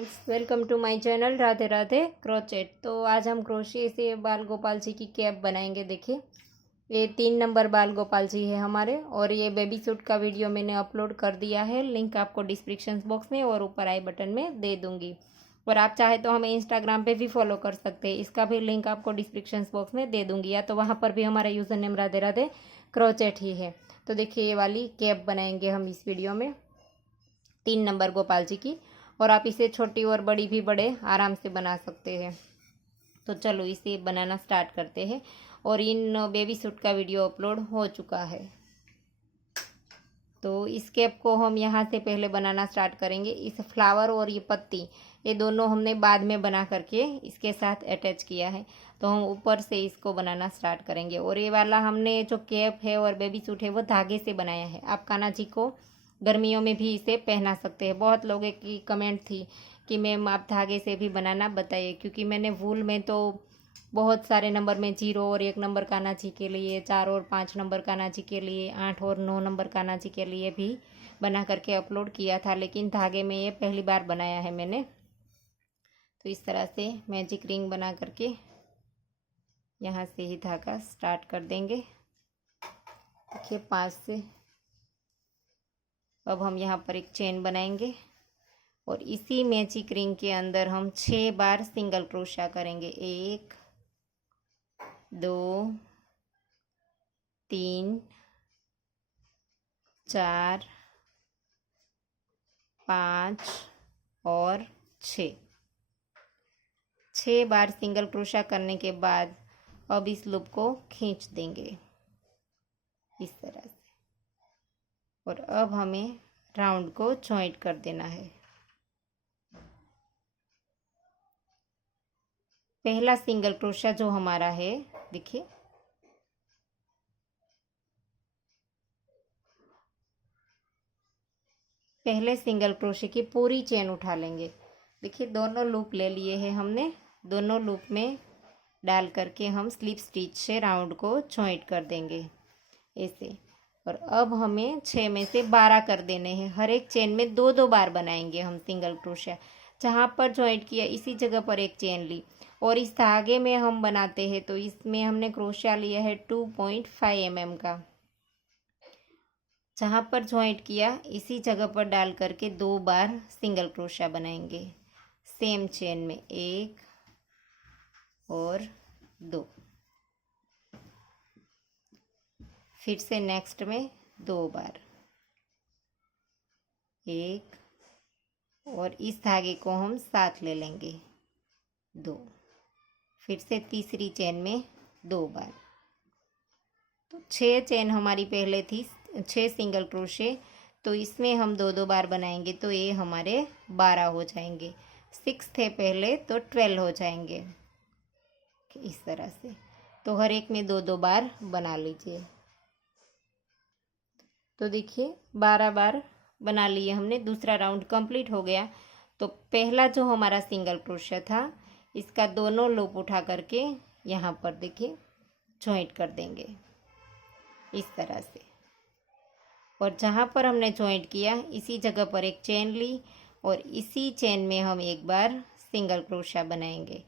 Friends, welcome to my channel Radhe Radhe crochet. तो आज हम क्रोशिया से बाल गोपाल जी की कैप बनाएंगे। देखिए, ये 3 नंबर बाल गोपाल जी है हमारे, और ये बेबी सूट का वीडियो मैंने अपलोड कर दिया है। लिंक आपको डिस्क्रिप्शन बॉक्स में और ऊपर आई बटन में दे दूंगी। और आप चाहे तो हमें इंस्टाग्राम पे भी फॉलो कर सकते हैं, इसका भी लिंक आपको डिस्क्रिप्शन बॉक्स में दे दूंगी, या तो वहाँ पर भी हमारा user name Radhe Radhe crochet ही है। तो देखिए, ये वाली कैप बनाएंगे हम इस वीडियो में 3 नंबर गोपाल जी की, और आप इसे छोटी और बड़ी भी बड़े आराम से बना सकते हैं। तो चलो इसे बनाना स्टार्ट करते हैं। और इन बेबी सूट का वीडियो अपलोड हो चुका है। तो इस कैप को हम यहाँ से पहले बनाना स्टार्ट करेंगे। इस फ्लावर और ये पत्ती, ये दोनों हमने बाद में बना करके इसके साथ अटैच किया है। तो हम ऊपर से इसको बनाना स्टार्ट करेंगे। और ये वाला हमने जो कैप है और बेबी सूट है वो धागे से बनाया है। आप कान्हा जी को गर्मियों में भी इसे पहना सकते हैं। बहुत लोगों की कमेंट थी कि मैम आप धागे से भी बनाना बताइए, क्योंकि मैंने वूल में तो बहुत सारे नंबर में 0 और 1 नंबर कान्हा जी के लिए, 4 और 5 नंबर कान्हा जी के लिए, 8 और 9 नंबर कान्हा जी के लिए भी बना करके अपलोड किया था, लेकिन धागे में ये पहली बार बनाया है मैंने। तो इस तरह से मैजिक रिंग बना करके यहाँ से ही धागा स्टार्ट कर देंगे। देखिए 5 से अब हम यहाँ पर एक चेन बनाएंगे, और इसी मैजिक रिंग के अंदर हम 6 बार सिंगल क्रोशा करेंगे। 1 2 3 4 5 और 6 बार सिंगल क्रोशा करने के बाद अब इस लूप को खींच देंगे इस तरह से। और अब हमें राउंड को जॉइंट कर देना है। पहला सिंगल क्रोशा जो हमारा है, देखिए पहले सिंगल क्रोशे की पूरी चेन उठा लेंगे। देखिए दोनों लूप ले लिए हैं हमने। दोनों लूप में डाल करके हम स्लिप स्टिच से राउंड को जॉइंट कर देंगे ऐसे। और अब हमें 6 में से 12 कर देने हैं। हर एक चेन में 2-2 बार बनाएंगे हम सिंगल क्रोशा। जहाँ पर जॉइंट किया इसी जगह पर एक चेन ली, और इस धागे में हम बनाते हैं तो इसमें हमने क्रोशा लिया है 2.5 mm का। जहाँ पर जॉइंट किया इसी जगह पर डाल करके 2 बार सिंगल क्रोशा बनाएंगे सेम चेन में, 1 और 2। फिर से नेक्स्ट में 2 बार, 1, और इस धागे को हम साथ ले लेंगे 2। फिर से तीसरी चेन में 2 बार। तो 6 चेन हमारी पहले थी, 6 सिंगल क्रोशे, तो इसमें हम 2-2 बार बनाएंगे तो ये हमारे 12 हो जाएंगे। 6 थे पहले तो 12 हो जाएंगे इस तरह से। तो हर एक में 2-2 बार बना लीजिए। तो देखिए 12 बार बना लिए हमने। दूसरा राउंड कंप्लीट हो गया। तो पहला जो हमारा सिंगल क्रोशा था, इसका दोनों लूप उठा करके यहाँ पर देखिए जॉइंट कर देंगे इस तरह से। और जहाँ पर हमने जॉइंट किया इसी जगह पर एक चेन ली, और इसी चेन में हम एक बार सिंगल क्रोशा बनाएंगे।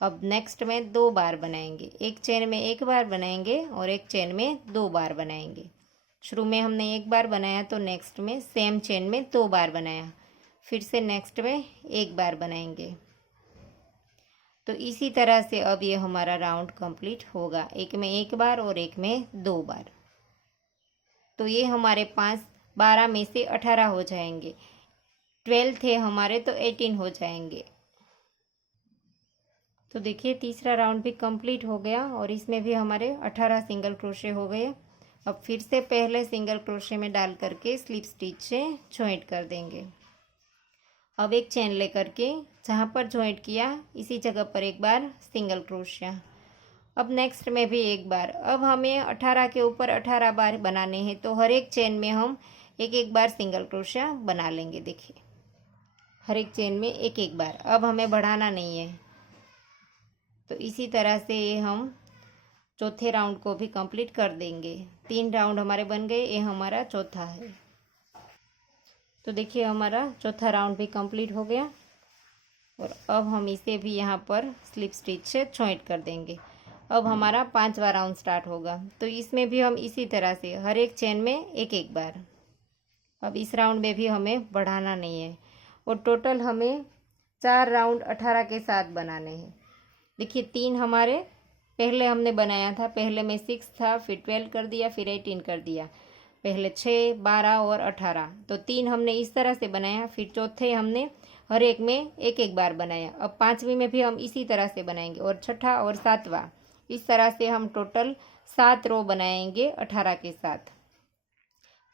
अब नेक्स्ट में 2 बार बनाएंगे। एक चेन में 1 बार बनाएंगे और एक चेन में 2 बार बनाएंगे। शुरू में हमने 1 बार बनाया तो नेक्स्ट में सेम चेन में 2 बार बनाया। फिर से नेक्स्ट में 1 बार बनाएंगे। तो इसी तरह से अब ये हमारा राउंड कंप्लीट होगा। एक में 1 बार और एक में 2 बार। तो ये हमारे पास 12 में से 18 हो जाएंगे। 12 थे हमारे तो 18 हो जाएंगे। तो देखिए तीसरा राउंड भी कंप्लीट हो गया, और इसमें भी हमारे 18 सिंगल क्रोशे हो गए। अब फिर से पहले सिंगल क्रोशे में डाल करके स्लिप स्टिच से जॉइंट कर देंगे। अब एक चेन लेकर के जहाँ पर जॉइंट किया इसी जगह पर एक बार सिंगल क्रोशिया। अब नेक्स्ट में भी 1 बार। अब हमें 18 के ऊपर 18 बार बनाने हैं, तो हर एक चेन में हम 1-1 बार सिंगल क्रोशिया बना लेंगे। देखिए हर एक चेन में 1-1 बार। अब हमें बढ़ाना नहीं है। तो इसी तरह से ये हम चौथे राउंड को भी कंप्लीट कर देंगे। 3 राउंड हमारे बन गए, ये हमारा चौथा है। तो देखिए हमारा चौथा राउंड भी कंप्लीट हो गया। और अब हम इसे भी यहाँ पर स्लिप स्टिच से जॉइंट कर देंगे। अब हमारा 5वां राउंड स्टार्ट होगा। तो इसमें भी हम इसी तरह से हर एक चेन में एक एक बार। अब इस राउंड में भी हमें बढ़ाना नहीं है। और टोटल हमें 4 राउंड 18 के साथ बनाने हैं। देखिए 3 हमारे पहले हमने बनाया था, पहले में 6 था, फिर 12 कर दिया, फिर 18 कर दिया, पहले 6, 12 और 18। तो 3 हमने इस तरह से बनाया, फिर चौथे हमने हर एक में एक एक बार बनाया। अब 5वीं में भी हम इसी तरह से बनाएंगे और छठा और 7वां इस तरह से हम टोटल 7 रो बनाएंगे 18 के साथ।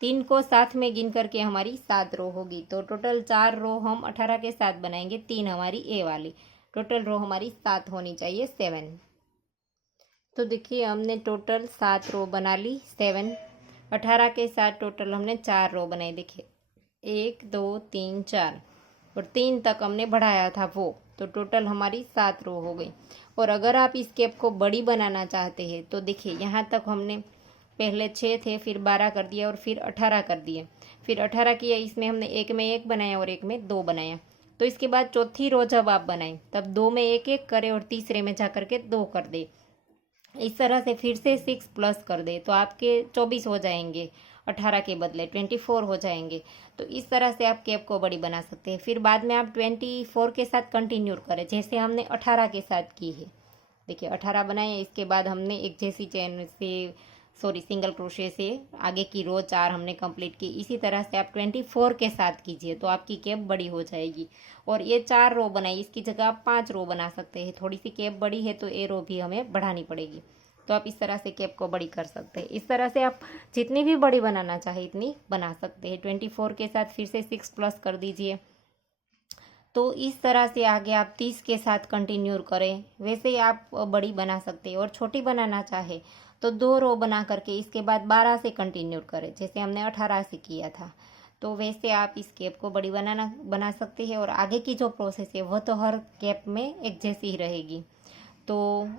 3 को साथ में गिन करके हमारी 7 रो होगी। तो टोटल 4 रो हम 18 के साथ बनाएंगे, 3 हमारी ए वाली। टोटल रो हमारी 7 होनी चाहिए, 7। तो देखिए हमने टोटल 7 रो बना ली, 7। 18 के साथ टोटल हमने 4 रो बनाई। देखिए 1 2 3 4 और 3 तक हमने बढ़ाया था वो, तो टोटल हमारी 7 रो हो गई। और अगर आप इस कैप को बड़ी बनाना चाहते हैं तो देखिए यहाँ तक हमने पहले 6 थे, फिर 12 कर दिया और फिर 18 कर दिए, फिर 18 किया, इसमें हमने एक में एक बनाया और एक में 2 बनाया। तो इसके बाद चौथी रो जब आप बनाएं तब 2 में एक एक करें और तीसरे में जा करके 2 कर दे। इस तरह से फिर से 6 प्लस कर दे तो आपके 24 हो जाएंगे, 18 के बदले 24 हो जाएंगे। तो इस तरह से आप कैप को बड़ी बना सकते हैं। फिर बाद में आप 24 के साथ कंटिन्यू करें, जैसे हमने 18 के साथ की है। देखिए 18 बनाए, इसके बाद हमने एक जैसी चेन से सिंगल क्रोशे से आगे की रो 4 हमने कंप्लीट की। इसी तरह से आप 24 के साथ कीजिए तो आपकी कैप बड़ी हो जाएगी। और ये 4 रो बनाई, इसकी जगह आप 5 रो बना सकते हैं। थोड़ी सी कैप बड़ी है तो ये रो भी हमें बढ़ानी पड़ेगी। तो आप इस तरह से कैप को बड़ी कर सकते हैं। इस तरह से आप जितनी भी बड़ी बनाना चाहे इतनी बना सकते हैं। 24 के साथ फिर से 6 प्लस कर दीजिए। तो इस तरह से आगे आप 30 के साथ कंटिन्यू करें, वैसे ही आप बड़ी बना सकते हैं। और छोटी बनाना चाहे तो 2 रो बना करके इसके बाद 12 से कंटिन्यू करें, जैसे हमने 18 से किया था। तो वैसे आप इस कैप को बड़ी बना सकते हैं। और आगे की जो प्रोसेस है वो तो हर कैप में एक जैसी ही रहेगी। तो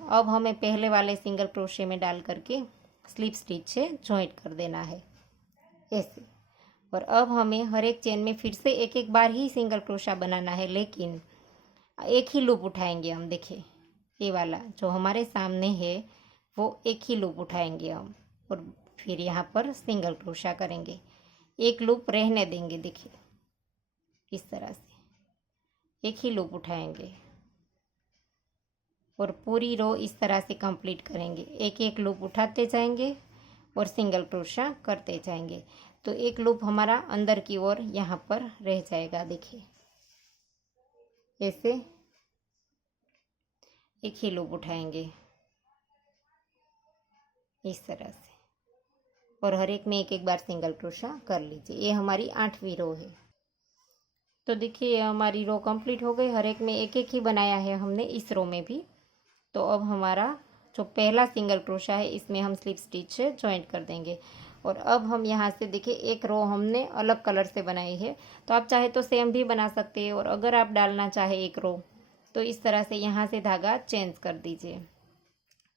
अब हमें पहले वाले सिंगल क्रोशे में डाल करके स्लिप स्टिच से जॉइंट कर देना है ऐसे। और अब हमें हर एक चेन में फिर से एक एक बार ही सिंगल क्रोशा बनाना है, लेकिन एक ही लूप उठाएंगे हम। देखिए ये वाला जो हमारे सामने है वो एक ही लूप उठाएंगे हम और फिर यहाँ पर सिंगल क्रोशा करेंगे, एक लूप रहने देंगे। देखिए इस तरह से एक ही लूप उठाएंगे और पूरी रो इस तरह से कंप्लीट करेंगे। एक एक लूप उठाते जाएंगे और सिंगल क्रोशा करते जाएंगे। तो एक लूप हमारा अंदर की ओर यहाँ पर रह जाएगा। देखिए ऐसे एक ही लूप उठाएंगे इस तरह से और हर एक में एक एक बार सिंगल क्रोशा कर लीजिए। ये हमारी 8वीं रो है। तो देखिए हमारी रो कंप्लीट हो गई, हर एक में एक एक ही बनाया है हमने इस रो में भी। तो अब हमारा जो पहला सिंगल क्रोशा है इसमें हम स्लिप स्टिच से ज्वाइंट कर देंगे। और अब हम यहाँ से देखिए एक रो हमने अलग कलर से बनाई है, तो आप चाहे तो सेम भी बना सकते हैं। और अगर आप डालना चाहे एक रो तो इस तरह से यहाँ से धागा चेंज कर दीजिए।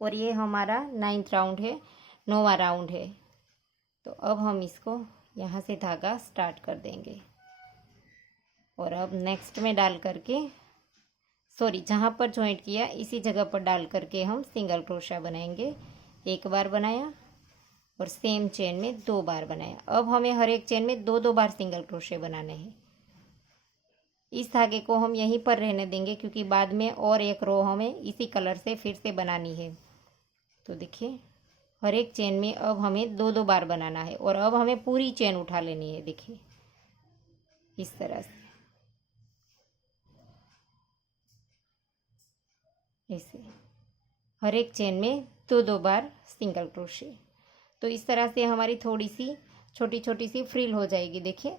और ये हमारा 9th राउंड है, 9वां राउंड है। तो अब हम इसको यहाँ से धागा स्टार्ट कर देंगे और अब नेक्स्ट में डाल करके जहाँ पर जॉइंट किया इसी जगह पर डाल करके हम सिंगल क्रोशा बनाएंगे। एक बार बनाया और सेम चेन में 2 बार बनाया। अब हमें हर एक चेन में 2 बार सिंगल क्रोशे बनाने हैं। इस धागे को हम यहीं पर रहने देंगे क्योंकि बाद में और एक रो हमें इसी कलर से फिर से बनानी है। तो देखिए हर एक चेन में अब हमें 2 बार बनाना है और अब हमें पूरी चेन उठा लेनी है। देखिए इस तरह से ऐसे हर एक चेन में 2 बार सिंगल क्रोशे। तो इस तरह से हमारी थोड़ी सी छोटी छोटी सी फ्रिल हो जाएगी। देखिए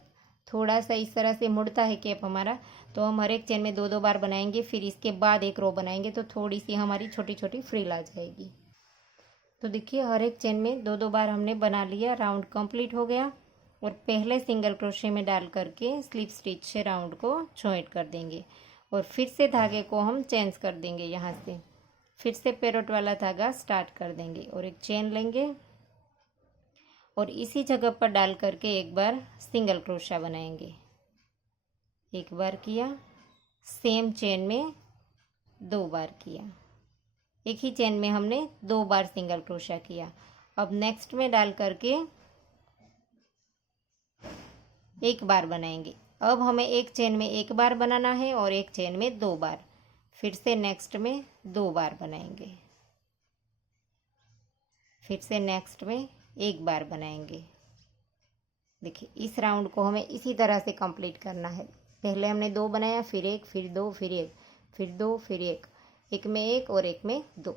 थोड़ा सा इस तरह से मुड़ता है कैप हमारा, तो हम हर एक चेन में 2 बार बनाएंगे, फिर इसके बाद एक रो बनाएंगे तो थोड़ी सी हमारी छोटी छोटी फ्रिल आ जाएगी। तो देखिए हर एक चेन में 2 बार हमने बना लिया, राउंड कंप्लीट हो गया। और पहले सिंगल क्रोशे में डाल करके स्लिप स्टिच से राउंड को जॉइंट कर देंगे और फिर से धागे को हम चेंज कर देंगे। यहाँ से फिर से पैरोट वाला धागा स्टार्ट कर देंगे और एक चेन लेंगे और इसी जगह पर डाल करके एक बार सिंगल क्रोशा बनाएंगे। एक बार किया, सेम चेन में 2 बार किया, एक ही चेन में हमने 2 बार सिंगल क्रोशा किया। अब नेक्स्ट में डाल करके 1 बार बनाएंगे। अब हमें एक चेन में 1 बार बनाना है और एक चेन में 2 बार, फिर से नेक्स्ट में 2 बार बनाएंगे, फिर से नेक्स्ट में 1 बार बनाएंगे। देखिए इस राउंड को हमें इसी तरह से कंप्लीट करना है। पहले हमने 2 बनाया, फिर 1, फिर 2, फिर 1, फिर 2, फिर 1, एक में 1 और एक में 2।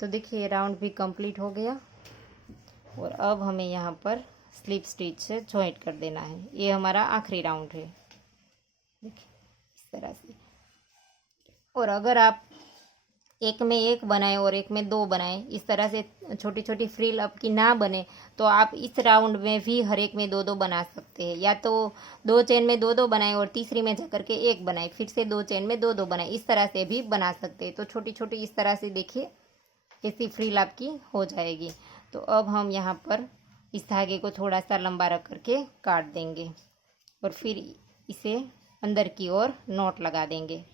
तो देखिए राउंड भी कंप्लीट हो गया और अब हमें यहाँ पर स्लिप स्टिच से जॉइंट कर देना है। ये हमारा आखिरी राउंड है, देखिए इस तरह से। और अगर आप एक में 1 बनाए और एक में 2 बनाए, इस तरह से छोटी छोटी फ्रिल आपकी ना बने, तो आप इस राउंड में भी हर एक में 2-2 बना सकते हैं। या तो 2 चेन में 2-2 बनाए और तीसरी में जाकर के 1 बनाए, फिर से 2 चेन में 2-2 बनाए, इस तरह से भी बना सकते हैं। तो छोटी छोटी इस तरह से देखिए ऐसी फ्रिल आपकी हो जाएगी। तो अब हम यहाँ पर इस धागे को थोड़ा सा लंबा रख करके काट देंगे और फिर इसे अंदर की ओर नॉट लगा देंगे।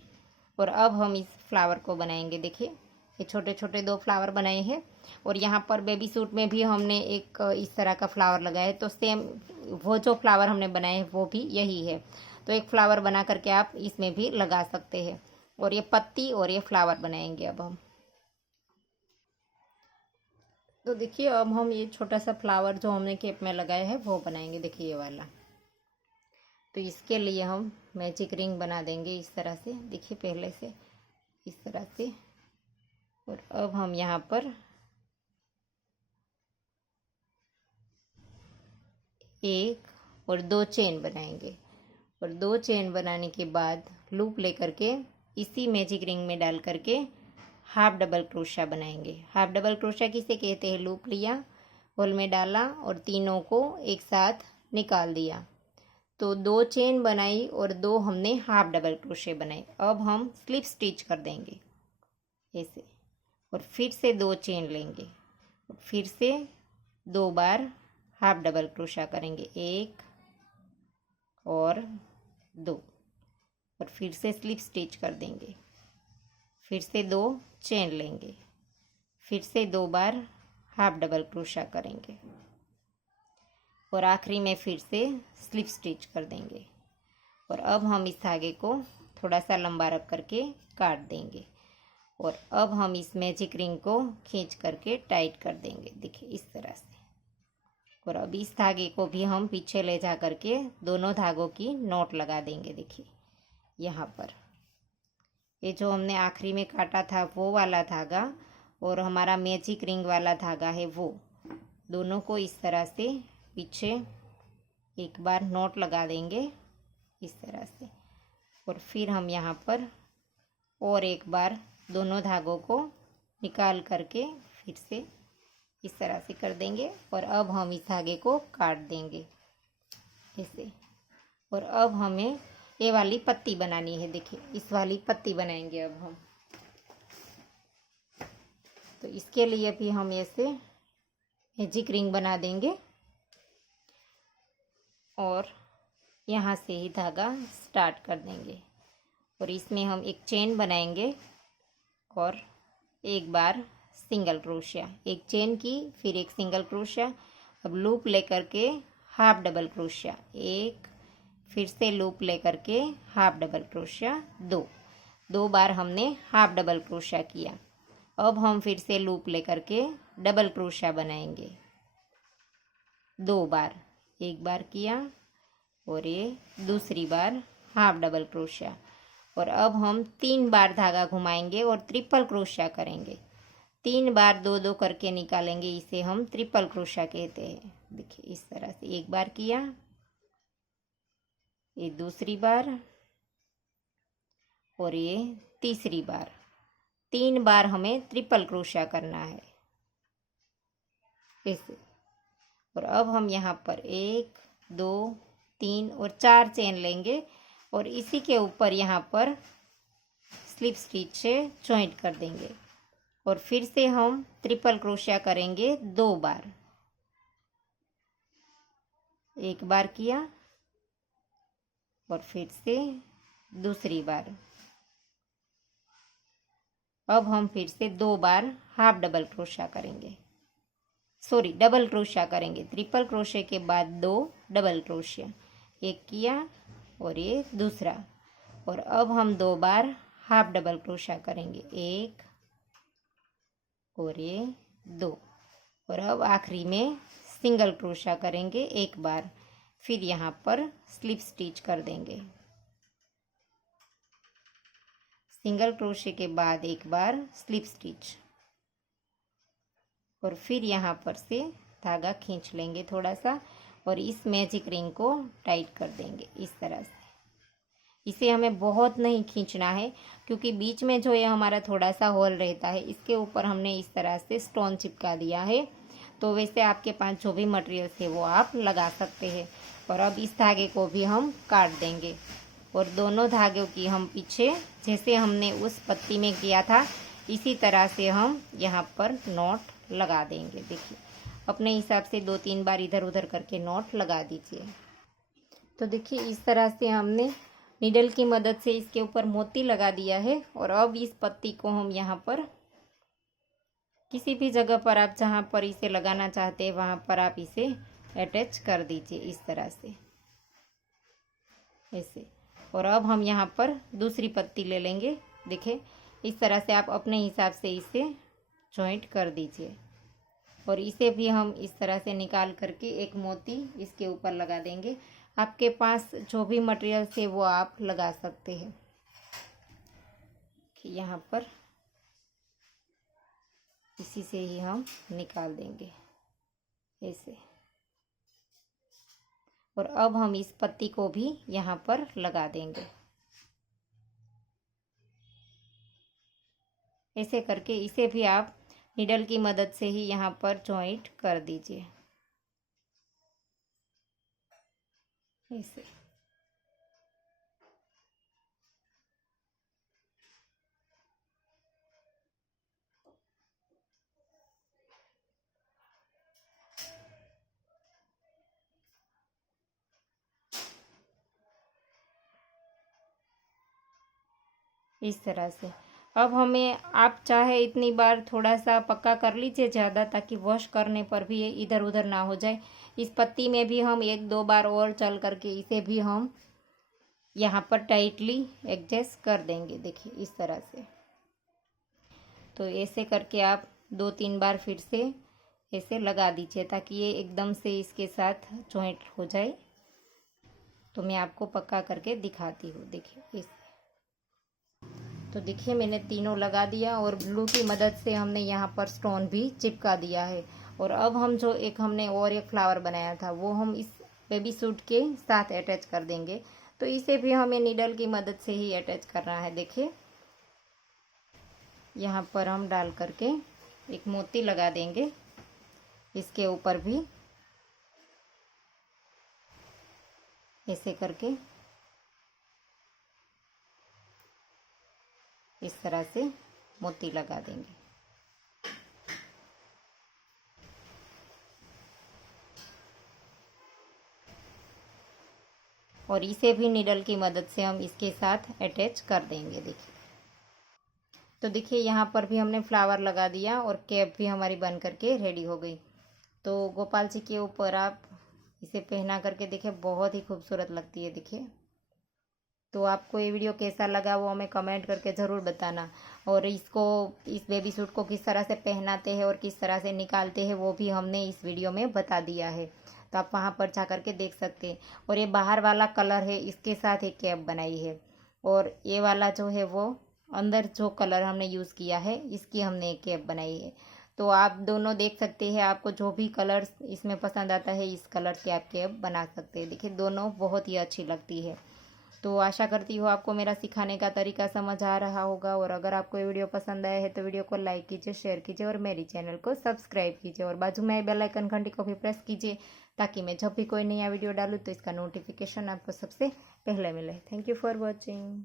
और अब हम इस फ्लावर को बनाएंगे। देखिए ये छोटे छोटे 2 फ्लावर बनाए हैं और यहाँ पर बेबी सूट में भी हमने एक इस तरह का फ्लावर लगाया है। तो सेम वो जो फ्लावर हमने बनाए हैं वो भी यही है। तो एक फ्लावर बना करके आप इसमें भी लगा सकते हैं। और ये पत्ती और ये फ्लावर बनाएंगे अब हम। तो देखिए अब हम ये छोटा सा फ्लावर जो हमने केप में लगाया है वो बनाएंगे। देखिए ये वाला। तो इसके लिए हम मैजिक रिंग बना देंगे इस तरह से। देखिए पहले से इस तरह से। और अब हम यहाँ पर 1 और 2 चेन बनाएंगे और 2 चेन बनाने के बाद लूप लेकर के इसी मैजिक रिंग में डाल करके हाफ डबल क्रोशा बनाएंगे। हाफ डबल क्रोशा किसे कहते हैं? लूप लिया, होल में डाला और तीनों को एक साथ निकाल दिया। तो 2 चेन बनाई और 2 हमने हाफ डबल क्रोशे बनाए। अब हम स्लिप स्टिच कर देंगे ऐसे और फिर से 2 चेन लेंगे और फिर से 2 बार हाफ डबल क्रोशा करेंगे, 1 और 2 और फिर से स्लिप स्टिच कर देंगे, फिर से 2 चेन लेंगे, फिर से 2 बार हाफ डबल क्रोशा करेंगे और आखिरी में फिर से स्लिप स्टिच कर देंगे। और अब हम इस धागे को थोड़ा सा लंबा रख करके काट देंगे और अब हम इस मैजिक रिंग को खींच करके टाइट कर देंगे। देखिए इस तरह से। और अब इस धागे को भी हम पीछे ले जा करके दोनों धागों की नॉट लगा देंगे। देखिए यहाँ पर ये जो हमने आखिरी में काटा था वो वाला धागा और हमारा मैजिक रिंग वाला धागा है वो, दोनों को इस तरह से पीछे एक बार नॉट लगा देंगे इस तरह से। और फिर हम यहाँ पर और एक बार दोनों धागों को निकाल करके फिर से इस तरह से कर देंगे और अब हम इस धागे को काट देंगे ऐसे। और अब हमें ये वाली पत्ती बनानी है। देखिए इस वाली पत्ती बनाएंगे अब हम। तो इसके लिए भी हम ऐसे मैजिक रिंग बना देंगे और यहाँ से ही धागा स्टार्ट कर देंगे और इसमें हम एक चेन बनाएंगे और एक बार सिंगल क्रोशिया, एक चेन की फिर एक सिंगल क्रोशिया। अब लूप लेकर के हाफ डबल क्रोशिया, 1, फिर से लूप लेकर के हाफ डबल क्रोशिया, 2 बार हमने हाफ डबल क्रोशिया किया। अब हम फिर से लूप लेकर के डबल क्रोशिया बनाएंगे 2 बार, 1 बार किया और ये दूसरी बार हाफ डबल क्रोशिया। और अब हम 3 बार धागा घुमाएंगे और ट्रिपल क्रोशिया करेंगे। 3 बार 2-2 करके निकालेंगे, इसे हम ट्रिपल क्रोशिया कहते हैं। देखिए इस तरह से 1 बार किया, ये दूसरी बार और ये तीसरी बार। 3 बार हमें ट्रिपल क्रोशिया करना है ऐसे। और अब हम यहाँ पर 1, 2, 3 और 4 चेन लेंगे और इसी के ऊपर यहाँ पर स्लिप स्टिच से जॉइंट कर देंगे और फिर से हम ट्रिपल क्रोशिया करेंगे 2 बार। 1 बार किया और फिर से दूसरी बार। अब हम फिर से 2 बार हाफ डबल क्रोशा करेंगे, सॉरी डबल क्रोशा करेंगे। ट्रिपल क्रोशे के बाद 2 डबल क्रोशिया, एक किया और ये दूसरा। और अब हम 2 बार हाफ डबल क्रोशा करेंगे, एक और ये 2। और अब आखिरी में सिंगल क्रोशा करेंगे एक बार, फिर यहाँ पर स्लिप स्टिच कर देंगे। सिंगल क्रोशे के बाद एक बार स्लिप स्टिच, और फिर यहाँ पर से धागा खींच लेंगे थोड़ा सा और इस मैजिक रिंग को टाइट कर देंगे इस तरह से। इसे हमें बहुत नहीं खींचना है क्योंकि बीच में जो ये हमारा थोड़ा सा होल रहता है इसके ऊपर हमने इस तरह से स्टोन चिपका दिया है। तो वैसे आपके पास जो भी मटेरियल्स है वो आप लगा सकते हैं। और अब इस धागे को भी हम काट देंगे और दोनों धागों की हम पीछे जैसे हमने उस पत्ती में किया था इसी तरह से हम यहाँ पर नॉट लगा देंगे। देखिए अपने हिसाब से 2-3 बार इधर उधर करके नॉट लगा दीजिए। तो देखिए इस तरह से हमने नीडल की मदद से इसके ऊपर मोती लगा दिया है। और अब इस पत्ती को हम यहाँ पर किसी भी जगह पर आप जहाँ पर इसे लगाना चाहते हैं वहाँ पर आप इसे अटैच कर दीजिए इस तरह से ऐसे। और अब हम यहाँ पर दूसरी पत्ती ले लेंगे। देखिए इस तरह से आप अपने हिसाब से इसे जॉइंट कर दीजिए और इसे भी हम इस तरह से निकाल करके एक मोती इसके ऊपर लगा देंगे। आपके पास जो भी मटेरियल है वो आप लगा सकते हैं। यहाँ पर इसी से ही हम निकाल देंगे ऐसे। और अब हम इस पत्ती को भी यहाँ पर लगा देंगे ऐसे करके। इसे भी आप नीडल की मदद से ही यहाँ पर जॉइंट कर दीजिए ऐसे। इस तरह से अब हमें आप चाहे इतनी बार थोड़ा सा पक्का कर लीजिए ज़्यादा, ताकि वॉश करने पर भी ये इधर उधर ना हो जाए। इस पत्ती में भी हम 1-2 बार और चल करके इसे भी हम यहाँ पर टाइटली एडजस्ट कर देंगे। देखिए इस तरह से। तो ऐसे करके आप 2-3 बार फिर से ऐसे लगा दीजिए ताकि ये एकदम से इसके साथ जॉइंट हो जाए। तो मैं आपको पक्का करके दिखाती हूँ। देखिए इस तो देखिए मैंने तीनों लगा दिया और ग्लू की मदद से हमने यहाँ पर स्टोन भी चिपका दिया है। और अब हम जो हमने और एक फ्लावर बनाया था वो हम इस बेबी सूट के साथ अटैच कर देंगे। तो इसे भी हमें नीडल की मदद से ही अटैच करना है। देखिए यहाँ पर हम डाल करके एक मोती लगा देंगे इसके ऊपर भी ऐसे करके इस तरह से मोती लगा देंगे। और इसे भी नीडल की मदद से हम इसके साथ अटैच कर देंगे। देखिए तो देखिए यहाँ पर भी हमने फ्लावर लगा दिया और कैप भी हमारी बन करके रेडी हो गई। तो गोपाल जी के ऊपर आप इसे पहना करके देखिए बहुत ही खूबसूरत लगती है। देखिए तो आपको ये वीडियो कैसा लगा वो हमें कमेंट करके ज़रूर बताना। और इसको इस बेबी सूट को किस तरह से पहनाते हैं और किस तरह से निकालते हैं वो भी हमने इस वीडियो में बता दिया है। तो आप वहाँ पर जा करके देख सकते हैं। और ये बाहर वाला कलर है इसके साथ एक कैप बनाई है और ये वाला जो है वो अंदर जो कलर हमने यूज़ किया है इसकी हमने एक कैप बनाई है। तो आप दोनों देख सकते हैं, आपको जो भी कलर इसमें पसंद आता है इस कलर की आप कैप बना सकते हैं। देखिए दोनों बहुत ही अच्छी लगती है। तो आशा करती हूँ आपको मेरा सिखाने का तरीका समझ आ रहा होगा। और अगर आपको ये वीडियो पसंद आया है तो वीडियो को लाइक कीजिए, शेयर कीजिए और मेरी चैनल को सब्सक्राइब कीजिए। और बाजू में बेल आइकन घंटी को भी प्रेस कीजिए ताकि मैं जब भी कोई नया वीडियो डालूँ तो इसका नोटिफिकेशन आपको सबसे पहले मिले। Thank you for watching.